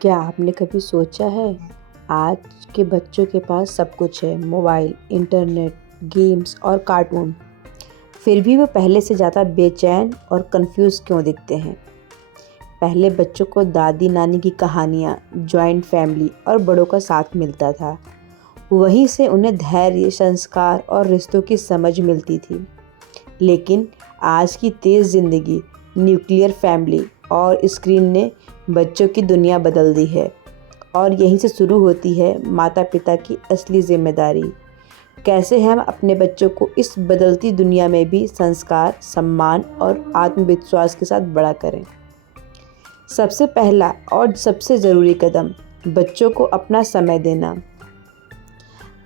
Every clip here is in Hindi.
क्या आपने कभी सोचा है, आज के बच्चों के पास सब कुछ है, मोबाइल, इंटरनेट, गेम्स और कार्टून, फिर भी वो पहले से ज़्यादा बेचैन और कंफ्यूज क्यों दिखते हैं? पहले बच्चों को दादी नानी की कहानियाँ, जॉइंट फैमिली और बड़ों का साथ मिलता था। वहीं से उन्हें धैर्य, संस्कार और रिश्तों की समझ मिलती थी। लेकिन आज की तेज़ ज़िंदगी, न्यूक्लियर फैमिली और स्क्रीन ने बच्चों की दुनिया बदल दी है। और यहीं से शुरू होती है माता पिता की असली जिम्मेदारी। कैसे हम अपने बच्चों को इस बदलती दुनिया में भी संस्कार, सम्मान और आत्मविश्वास के साथ बड़ा करें। सबसे पहला और सबसे ज़रूरी कदम, बच्चों को अपना समय देना।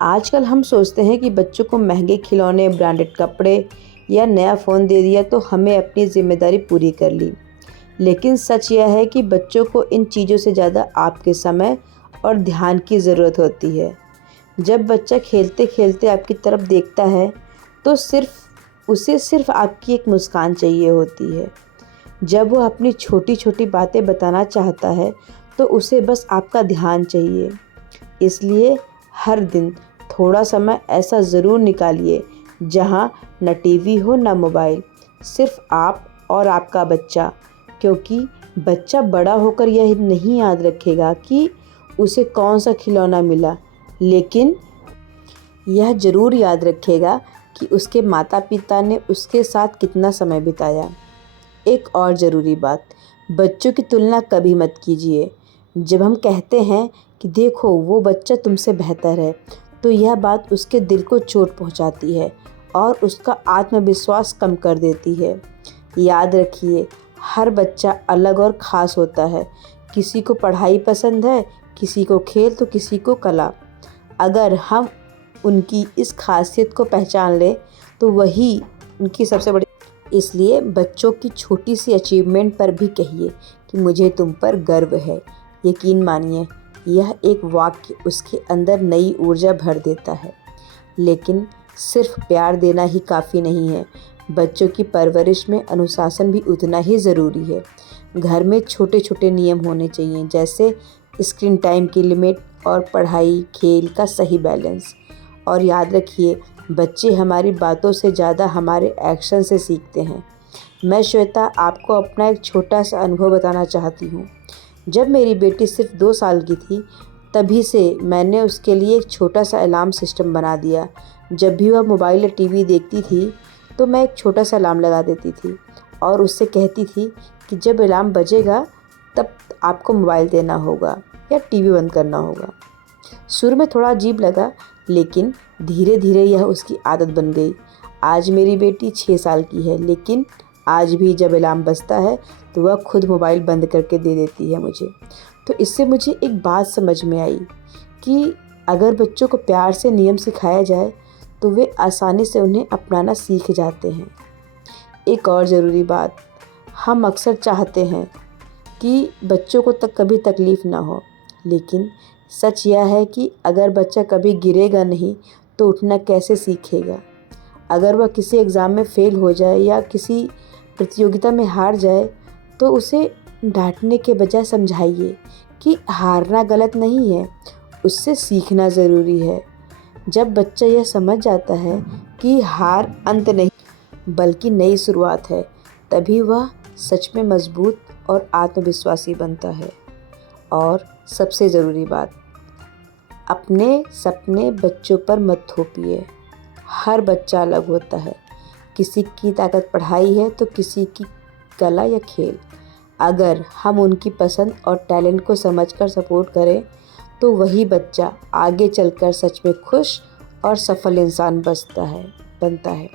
आजकल हम सोचते हैं कि बच्चों को महंगे खिलौने, ब्रांडेड कपड़े या नया फ़ोन दे दिया तो हमें अपनी जिम्मेदारी पूरी कर ली। लेकिन सच यह है कि बच्चों को इन चीज़ों से ज़्यादा आपके समय और ध्यान की ज़रूरत होती है। जब बच्चा खेलते खेलते आपकी तरफ देखता है तो उसे सिर्फ आपकी एक मुस्कान चाहिए होती है। जब वो अपनी छोटी छोटी बातें बताना चाहता है तो उसे बस आपका ध्यान चाहिए। इसलिए हर दिन थोड़ा समय ऐसा ज़रूर निकालिए जहाँ न टीवी हो न मोबाइल, सिर्फ आप और आपका बच्चा। क्योंकि बच्चा बड़ा होकर यह नहीं याद रखेगा कि उसे कौन सा खिलौना मिला, लेकिन यह ज़रूर याद रखेगा कि उसके माता पिता ने उसके साथ कितना समय बिताया। एक और ज़रूरी बात, बच्चों की तुलना कभी मत कीजिए। जब हम कहते हैं कि देखो वो बच्चा तुमसे बेहतर है, तो यह बात उसके दिल को चोट पहुंचाती है और उसका आत्मविश्वास कम कर देती है। याद रखिए, हर बच्चा अलग और ख़ास होता है। किसी को पढ़ाई पसंद है, किसी को खेल तो किसी को कला। अगर हम उनकी इस खासियत को पहचान लें तो वही उनकी सबसे बड़ी। इसलिए बच्चों की छोटी सी अचीवमेंट पर भी कहिए कि मुझे तुम पर गर्व है। यकीन मानिए, यह एक वाक्य उसके अंदर नई ऊर्जा भर देता है। लेकिन सिर्फ प्यार देना ही काफ़ी नहीं है। बच्चों की परवरिश में अनुशासन भी उतना ही ज़रूरी है। घर में छोटे छोटे नियम होने चाहिए, जैसे स्क्रीन टाइम की लिमिट और पढ़ाई खेल का सही बैलेंस। और याद रखिए, बच्चे हमारी बातों से ज़्यादा हमारे एक्शन से सीखते हैं। मैं श्वेता आपको अपना एक छोटा सा अनुभव बताना चाहती हूँ। जब मेरी बेटी सिर्फ 2 साल की थी, तभी से मैंने उसके लिए एक छोटा सा अलार्म सिस्टम बना दिया। जब भी वह मोबाइल या टीवी देखती थी तो मैं एक छोटा सा अलार्म लगा देती थी और उससे कहती थी कि जब अलार्म बजेगा तब आपको मोबाइल देना होगा या टीवी बंद करना होगा। शुरू में थोड़ा अजीब लगा, लेकिन धीरे धीरे यह उसकी आदत बन गई। आज मेरी बेटी 6 साल की है, लेकिन आज भी जब अलार्म बजता है तो वह खुद मोबाइल बंद करके दे देती है मुझे। तो इससे मुझे एक बात समझ में आई कि अगर बच्चों को प्यार से नियम सिखाया जाए तो वे आसानी से उन्हें अपनाना सीख जाते हैं। एक और ज़रूरी बात, हम अक्सर चाहते हैं कि बच्चों को कभी तकलीफ़ ना हो, लेकिन सच यह है कि अगर बच्चा कभी गिरेगा नहीं तो उठना कैसे सीखेगा। अगर वह किसी एग्ज़ाम में फ़ेल हो जाए या किसी प्रतियोगिता में हार जाए तो उसे डांटने के बजाय समझाइए कि हारना गलत नहीं है, उससे सीखना ज़रूरी है। जब बच्चा यह समझ जाता है कि हार अंत नहीं बल्कि नई शुरुआत है, तभी वह सच में मजबूत और आत्मविश्वासी बनता है। और सबसे ज़रूरी बात, अपने सपने बच्चों पर मत थोपिए। हर बच्चा अलग होता है। किसी की ताकत पढ़ाई है तो किसी की कला या खेल। अगर हम उनकी पसंद और टैलेंट को समझकर सपोर्ट करें तो वही बच्चा आगे चलकर सच में खुश और सफल इंसान बनता है।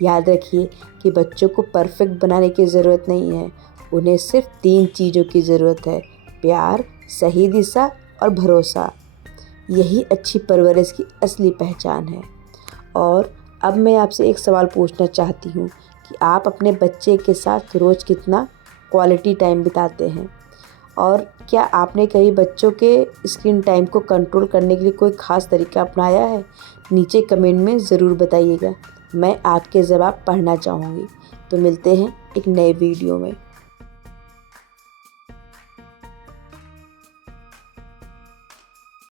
याद रखिए कि बच्चों को परफेक्ट बनाने की ज़रूरत नहीं है, उन्हें सिर्फ 3 चीज़ों की ज़रूरत है: प्यार, सही दिशा और भरोसा। यही अच्छी परवरिश की असली पहचान है। और अब मैं आपसे एक सवाल पूछना चाहती हूँ कि आप अपने बच्चे के साथ रोज़ कितना क्वालिटी टाइम बिताते हैं? और क्या आपने कभी बच्चों के स्क्रीन टाइम को कंट्रोल करने के लिए कोई ख़ास तरीका अपनाया है? नीचे कमेंट में ज़रूर बताइएगा, मैं आपके जवाब पढ़ना चाहूँगी। तो मिलते हैं एक नए वीडियो में।